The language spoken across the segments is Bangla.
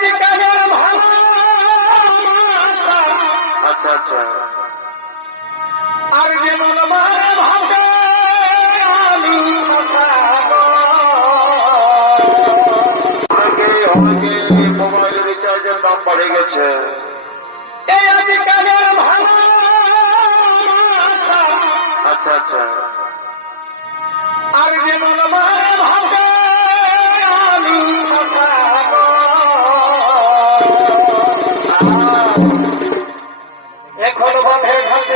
আজকালের ভালো আচ্ছা আচ্ছা আমি। অনেকে মোবাইল রিচার্জের দাম বেড়ে গেছে এই আচ্ছা আচ্ছা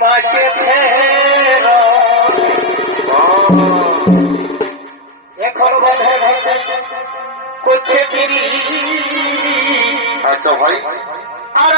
মাকে এখন করছে আচ্ছা ভাই। আর